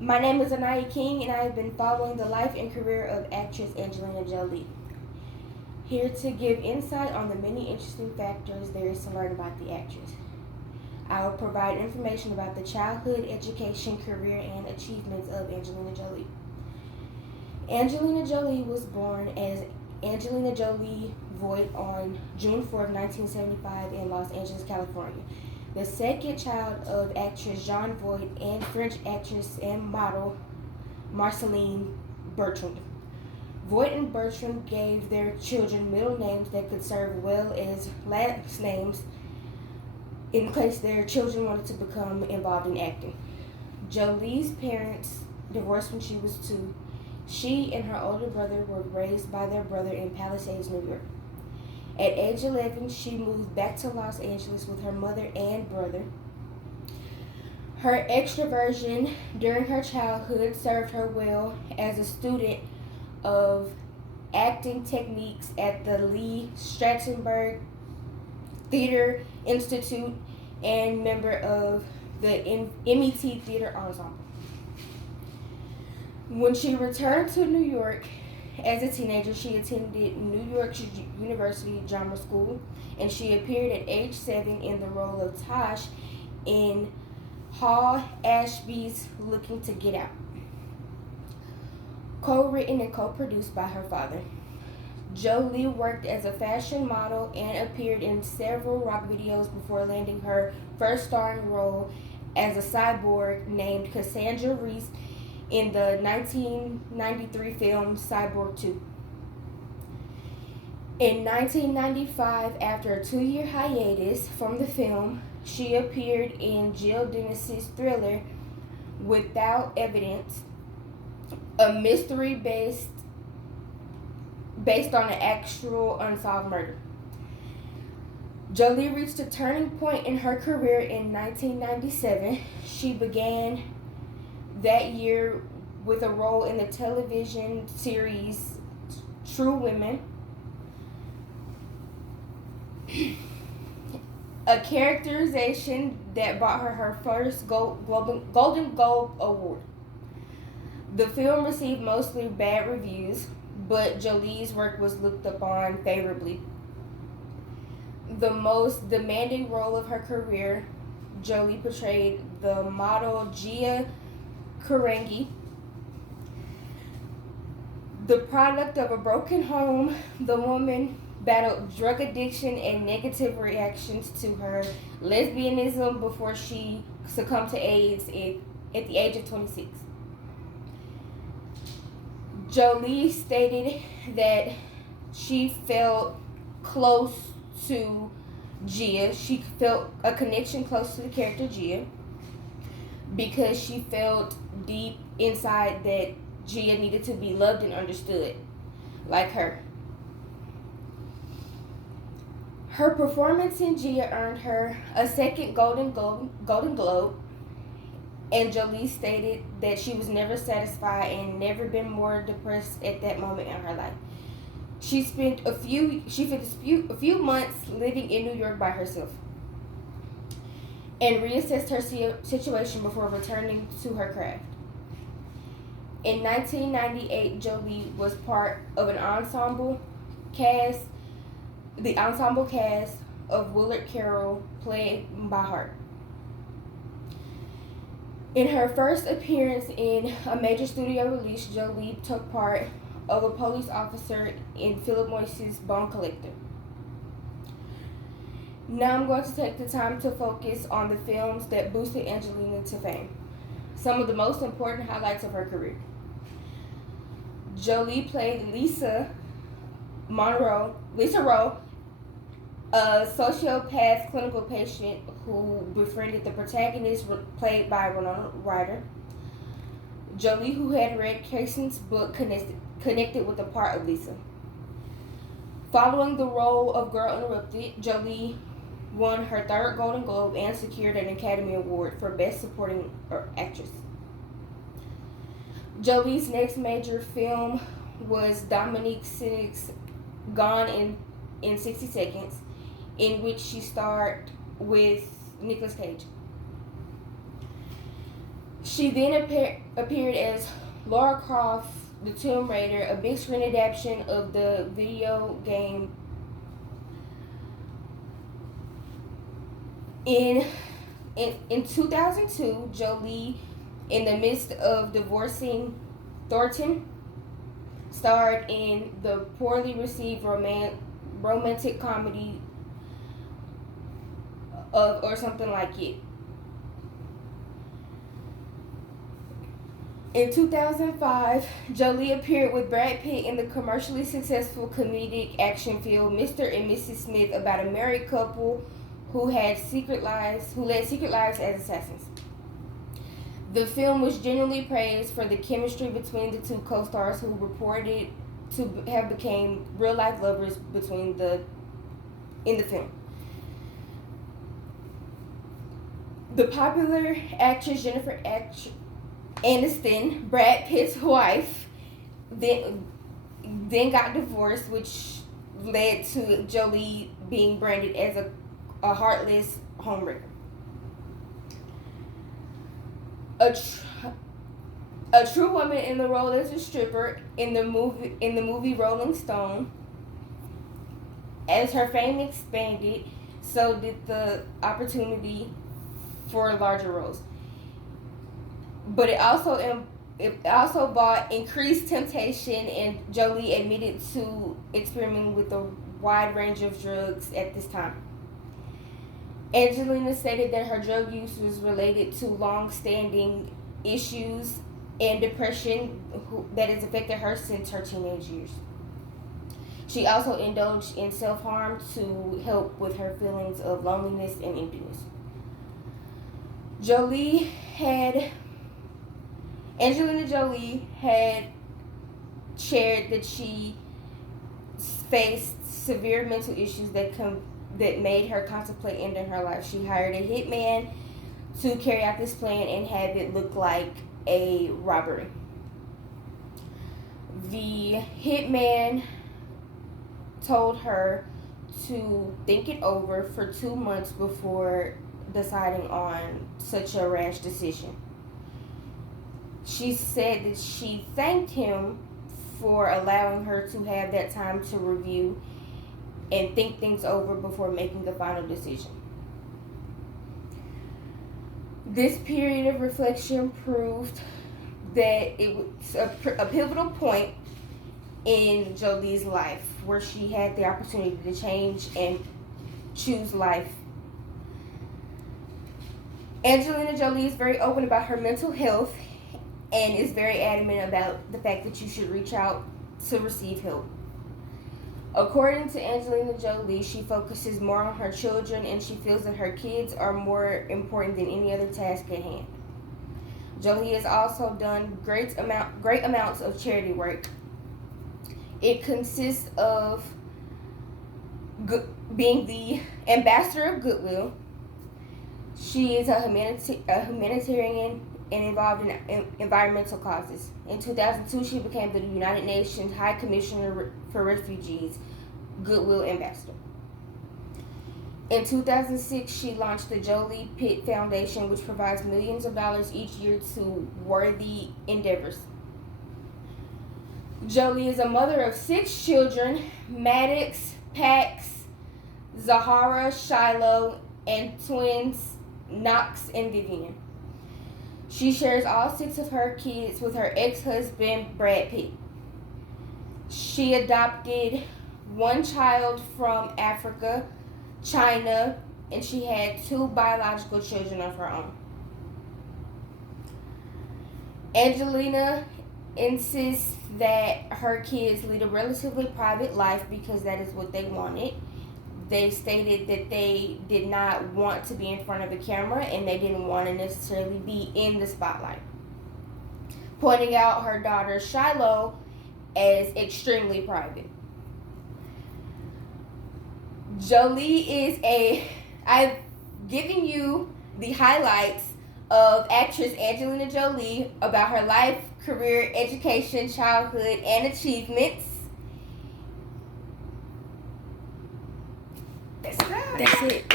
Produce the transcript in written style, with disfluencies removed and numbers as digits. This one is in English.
My name is Anaya King, and I have been following the life and career of actress Angelina Jolie. Here to give insight on the many interesting factors there is to learn about the actress. I will provide information about the childhood, education, career, and achievements of Angelina Jolie. Angelina Jolie was born as Angelina Jolie Voigt on June 4, 1975 in Los Angeles, California. The second child of actress Jean Voigt and French actress and model Marceline Bertrand. Voigt and Bertrand gave their children middle names that could serve well as last names in case their children wanted to become involved in acting. Jolie's parents divorced when she was 2. She and her older brother were raised by their brother in Palisades, New York. At age 11, she moved back to Los Angeles with her mother and brother. Her extroversion during her childhood served her well as a student of acting techniques at the Lee Strasberg Theater Institute and member of the MET Theater Ensemble. When she returned to New York as a teenager, she attended New York University Drama School, and she appeared at age 7 in the role of Tosh in Hall Ashby's Looking to Get Out, co-written and co-produced by her father. Jolie worked as a fashion model and appeared in several rock videos before landing her first starring role as a cyborg named Cassandra Reese in the 1993 film Cyborg 2. In 1995, after a 2-year hiatus from the film, she appeared in Jill Dennis's thriller Without Evidence, a mystery based on an actual unsolved murder. Jolie reached a turning point in her career in 1997. She began that year with a role in the television series True Women, a characterization that brought her first Golden Globe Award. The film received mostly bad reviews, but Jolie's work was looked upon favorably. The most demanding role of her career, Jolie portrayed the model Gia Karangi. The product of a broken home, the woman battled drug addiction and negative reactions to her lesbianism before she succumbed to AIDS at the age of 26. Jolie stated that she felt close to Gia. She felt a connection close to the character Gia because she felt deep inside that Gia needed to be loved and understood like her. Her performance in Gia earned her a second Golden Globe, and Jolie stated that she was never satisfied and never been more depressed at that moment in her life. She spent a few months living in New York by herself and reassessed her situation before returning to her craft. In 1998, Jolie was part of the ensemble cast of Willard Carroll, played by Hart. In her first appearance in a major studio release, Jolie took part of a police officer in Philip Morris's Bone Collector. Now I'm going to take the time to focus on the films that boosted Angelina to fame. Some of the most important highlights of her career. Jolie played Lisa Rowe, a sociopath clinical patient who befriended the protagonist, played by Winona Ryder. Jolie, who had read Cason's book, connected with the part of Lisa. Following the role of Girl Interrupted, Jolie won her third Golden Globe and secured an Academy Award for Best Supporting Actress. Jolie's next major film was Dominique Sennig's Gone in 60 Seconds, in which she starred with Nicolas Cage. She then appeared as Lara Croft, the Tomb Raider, a big screen adaptation of the video game. In 2002, Jolie, in the midst of divorcing Thornton, starred in the poorly received romantic comedy of Or Something Like It. In 2005, Jolie appeared with Brad Pitt in the commercially successful comedic action film Mr. and Mrs. Smith, about a married couple who led secret lives as assassins. The film was generally praised for the chemistry between the two co-stars, who reported to have become real-life lovers in the film. The popular actress Jennifer Aniston, Brad Pitt's wife, then got divorced, which led to Jolie being branded as a heartless homewrecker. A true woman in the role as a stripper in the movie Rolling Stone. As her fame expanded, so did the opportunity for larger roles. But it also brought increased temptation, and Jolie admitted to experimenting with a wide range of drugs at this time. Angelina stated that her drug use was related to long-standing issues and depression that has affected her since her teenage years. She also indulged in self-harm to help with her feelings of loneliness and emptiness. Angelina Jolie had shared that she faced severe mental issues that made her contemplate ending her life. She hired a hitman to carry out this plan and have it look like a robbery. The hitman told her to think it over for 2 months before deciding on such a rash decision. She said that she thanked him for allowing her to have that time to review and think things over before making the final decision. This period of reflection proved that it was a pivotal point in Jolie's life, where she had the opportunity to change and choose life. Angelina Jolie is very open about her mental health and is very adamant about the fact that you should reach out to receive help. According to Angelina Jolie, she focuses more on her children, and she feels that her kids are more important than any other task at hand. Jolie has also done great amounts of charity work. It consists of being the ambassador of Goodwill. She is a humanitarian and involved in environmental causes. In 2002, she became the United Nations High Commissioner for Refugees, Goodwill Ambassador. In 2006, she launched the Jolie Pitt Foundation, which provides millions of dollars each year to worthy endeavors. Jolie is a mother of 6 children: Maddox, Pax, Zahara, Shiloh, and twins Knox and Vivian. She shares all 6 of her kids with her ex-husband, Brad Pitt. She adopted 1 child from Africa, China, and she had 2 biological children of her own. Angelina insists that her kids lead a relatively private life because that is what they wanted. They stated that they did not want to be in front of a camera, and they didn't want to necessarily be in the spotlight, pointing out her daughter Shiloh as extremely private. I've given you the highlights of actress Angelina Jolie about her life, career, education, childhood, and achievements. That's it.